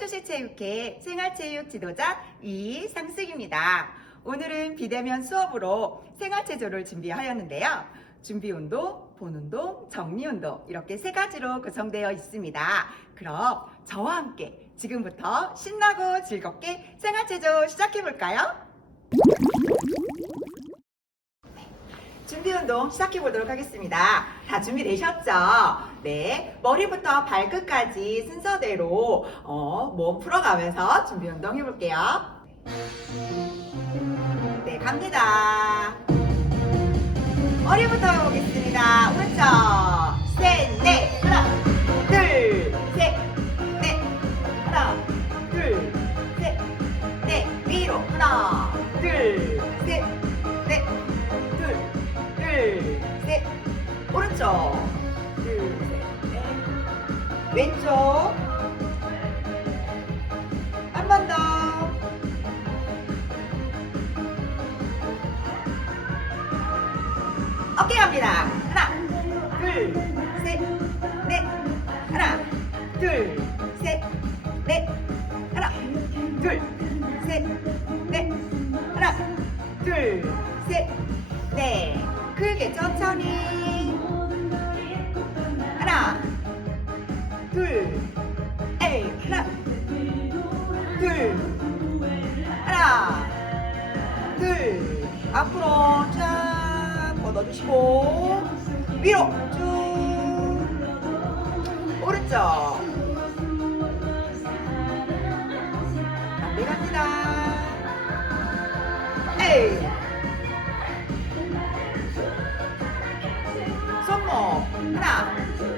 청주시체육회 생활체육 지도자 이상숙입니다. 오늘은 비대면 수업으로 생활체조를 준비하였는데요. 준비운동, 본운동, 정리운동 이렇게 세 가지로 구성되어 있습니다. 그럼 저와 함께 지금부터 신나고 즐겁게 생활체조 시작해볼까요? 준비 운동 시작해 보도록 하겠습니다. 다 준비되셨죠? 네. 머리부터 발끝까지 순서대로 어, 몸 풀어가면서 준비 운동 해볼게요. 네, 갑니다. 머리부터 해보겠습니다. 오른쪽. 왼쪽. 한 번 더. 어깨 갑니다. 하나, 둘, 셋, 넷. 하나, 둘, 셋, 넷. 하나, 둘, 셋, 넷. 하나, 둘, 셋, 넷. 크게 천천히. 둘, 앞으로 쫙 뻗어주시고, 위로 쭉, 오른쪽. 반대 갑니다. 에이. 손목 하나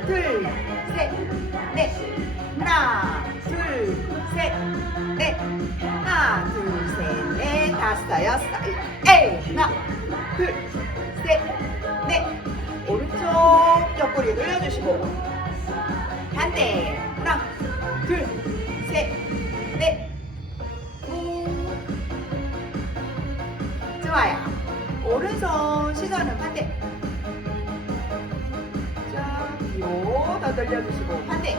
둘셋넷 하나 둘셋넷 하나 둘셋넷 다섯 여섯 에이 하나 둘 셋 넷. 오른쪽 옆구리 늘려주시고. 반대. 하나 둘 셋 넷. 좋아요. 오른손 시선은 반대. 자, 뒤로 더 돌려주시고. 반대.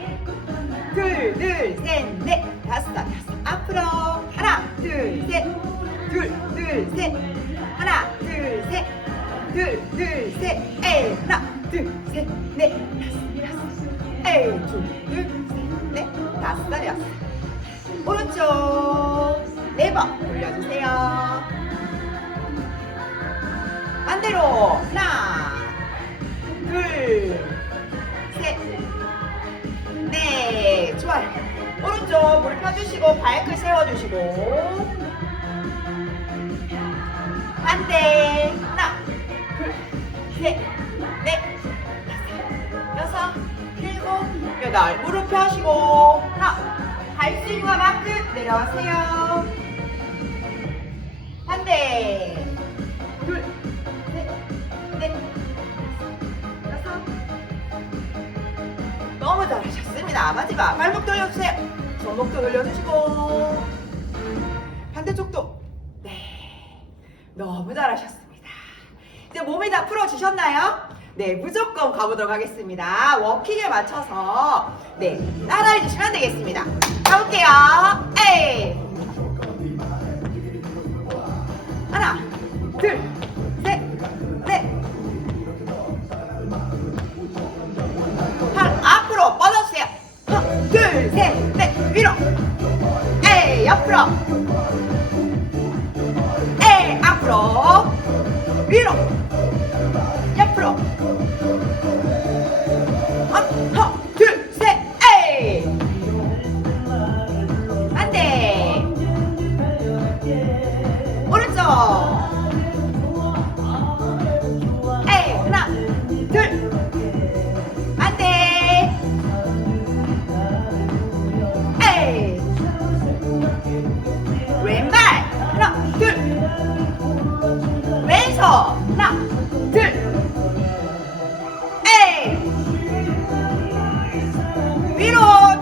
둘, 둘, 셋, 넷, 다섯, 다섯. 앞으로. 하나, 둘, 셋. 둘, 둘, 셋. 하나, 둘, 셋. 둘, 둘, 셋. 에이, 하나, 둘, 셋, 넷, 다섯, 여섯. 에이, 둘, 둘, 셋, 넷, 다섯, 여섯. 오른쪽 네 번 돌려주세요. 반대로 하나, 둘, 셋, 넷. 좋아요. 오른쪽 무릎 펴주시고 발끝 세워주시고 반대 하나, 둘, 셋, 넷, 다섯, 여섯, 일곱, 여덟. 무릎 펴시고 하나. 발질과 만큼 내려가세요. 반대. 너무 잘하셨습니다. 마지막 발목 돌려주세요. 손목도 돌려주시고. 반대쪽도. 네. 너무 잘하셨습니다. 이제 몸이 다 풀어주셨나요? 네, 무조건 가보도록 하겠습니다. 워킹에 맞춰서, 네, 따라해 주시면 되겠습니다. 가볼게요. 에이! 하나, 둘, 셋, 넷, 위로. 에이, 옆으로. 에이, 앞으로. 위로.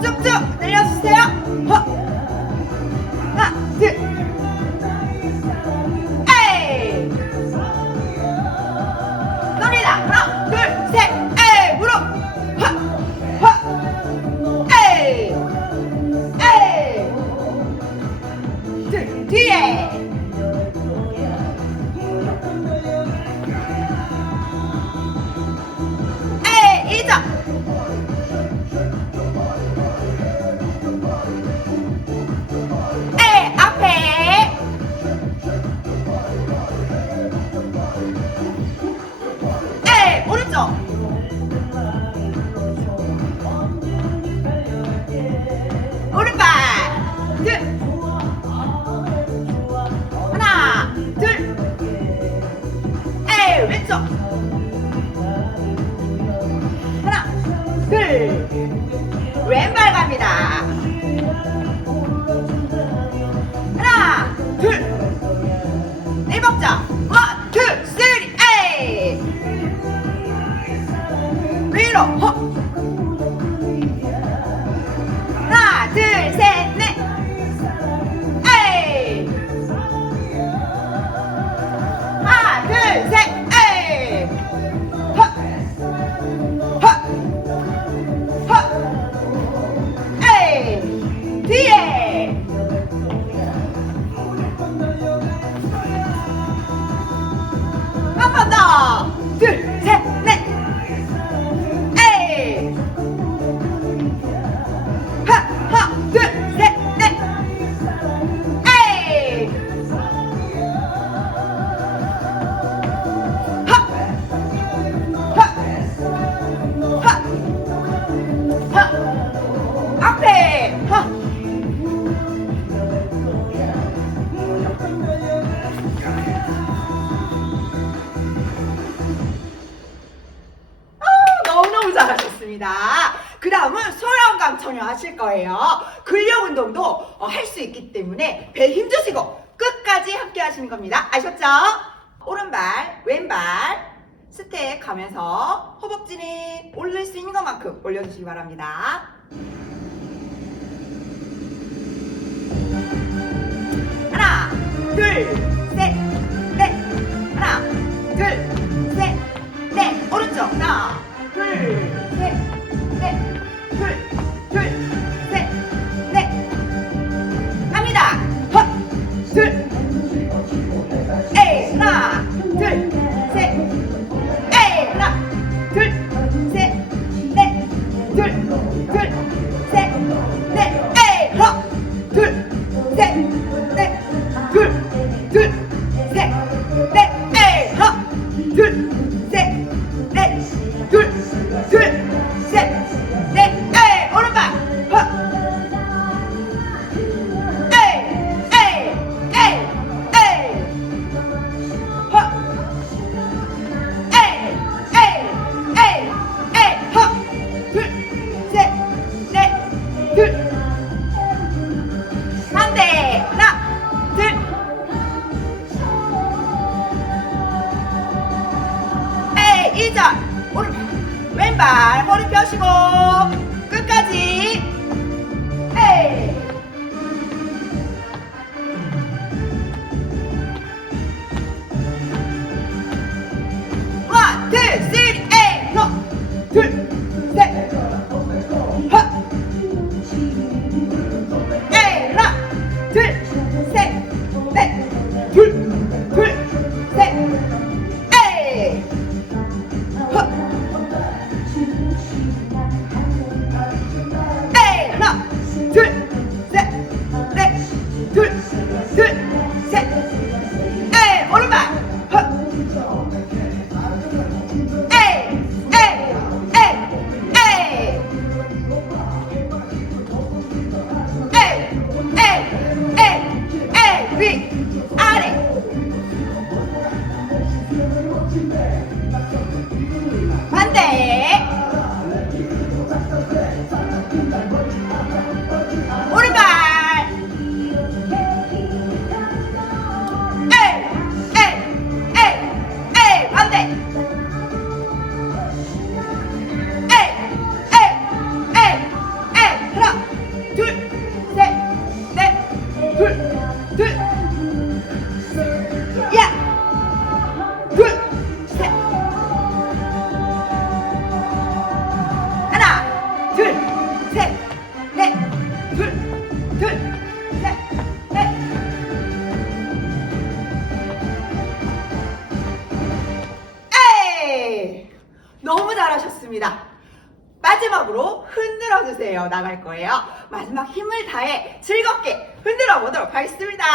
쭉쭉 늘려주세요. 허! 어? 가면서 허벅지는 올릴 수 있는 것만큼 올려주시기 바랍니다. 하나, 둘, 셋, 넷. 하나, 둘, 셋, 넷. 오른쪽. 하나, 둘, 둘, 셋, 넷, 에이, 하나, 둘, 셋, 넷. 자, 허리 펴시고. 너무 잘하셨습니다. 마지막으로 흔들어 주세요. 나갈 거예요. 마지막 힘을 다해 즐겁게 흔들어 보도록 하겠습니다.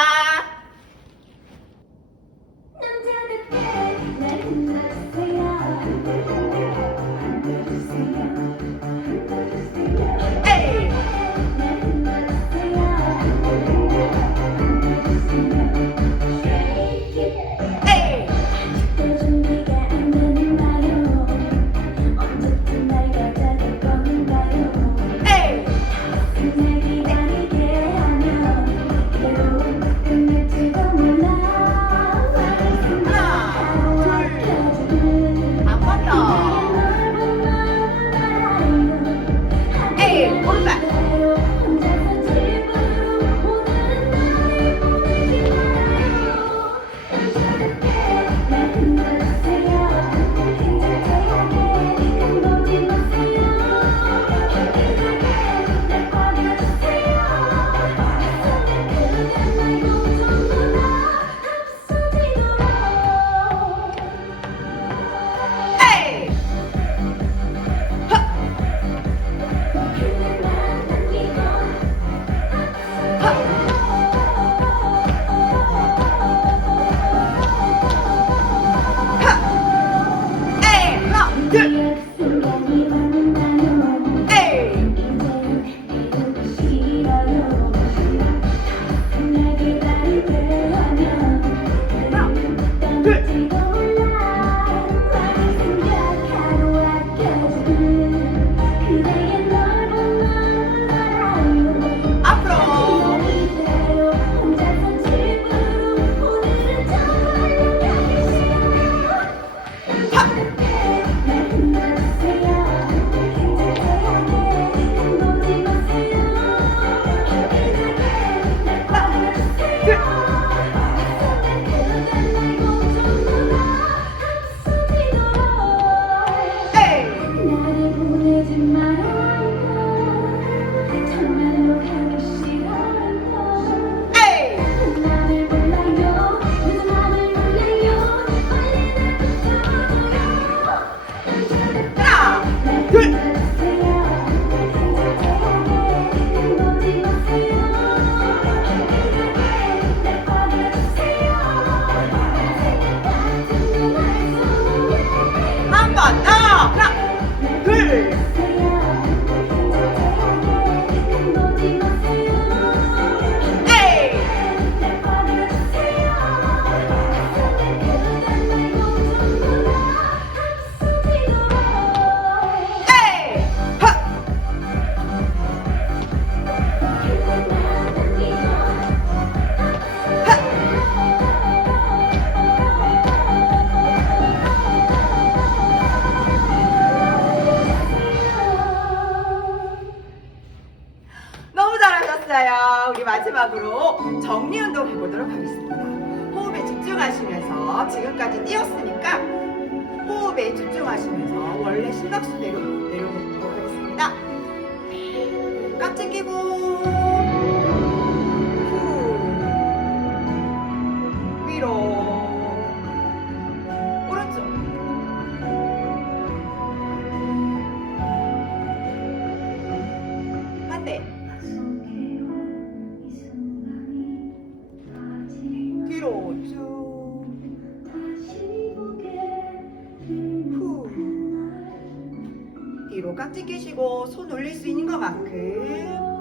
끼시고 손 올릴 수 있는 것만큼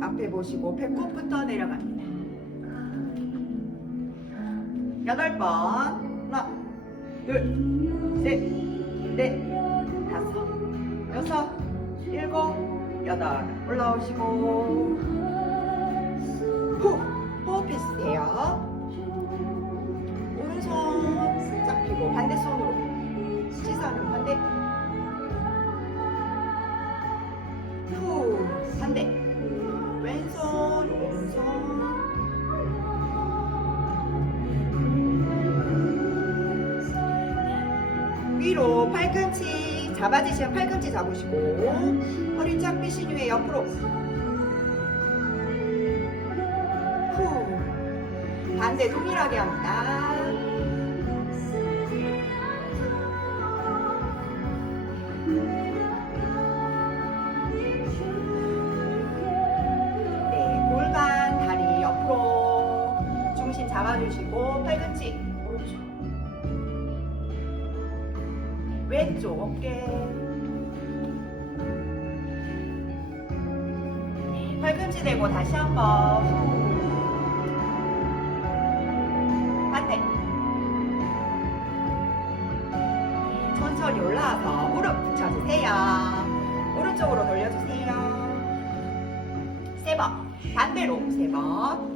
앞에 보시고 배꼽부터 내려갑니다. 여덟 번 하나 둘셋넷 다섯 여섯 일곱 여덟 올라오시고 후 호흡해주세요. 오른손 쫙 펴고 반대 손으로 시선은 반대. 후 반대. 왼손 오른손. 위로 팔꿈치 잡아주시면 팔꿈치 잡으시고 허리 쫙 펴신 후에 옆으로. 후 반대 동일하게 합니다 왼쪽 어깨 팔꿈치 대고 다시 한번. 후 반대 천천히 올라와서 무릎 붙여주세요. 오른쪽으로 돌려주세요. 세 번. 반대로 세번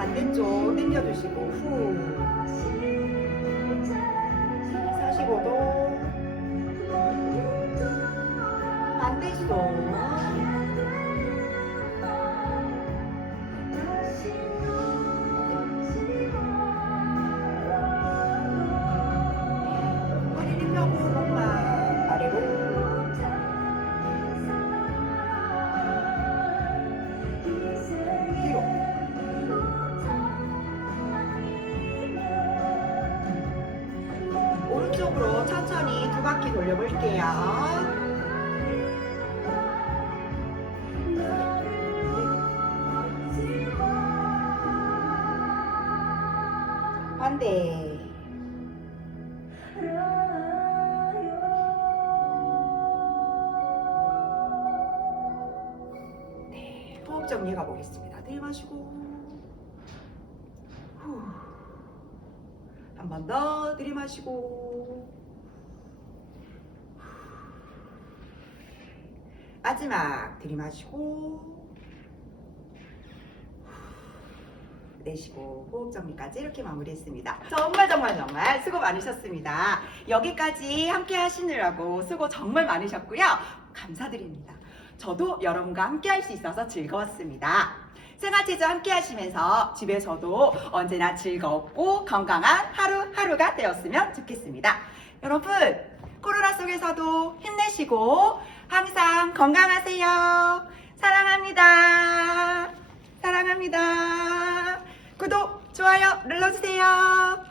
반대쪽 당겨주시고 후. 45도 반대손 돌려볼게요. 반대. 네, 호흡 정리해 가보겠습니다. 들이 마시고 한 번 더 들이마시고 마지막 들이마시고 후. 내쉬고 호흡 정리까지 이렇게 마무리했습니다. 정말 정말 정말 수고 많으셨습니다. 여기까지 함께 하시느라고 수고 정말 많으셨고요. 감사드립니다. 저도 여러분과 함께 할 수 있어서 즐거웠습니다. 생활체조 함께 하시면서 집에서도 언제나 즐겁고 건강한 하루하루가 되었으면 좋겠습니다. 여러분, 코로나 속에서도 힘내시고 항상 건강하세요. 사랑합니다. 사랑합니다. 구독, 좋아요 눌러주세요.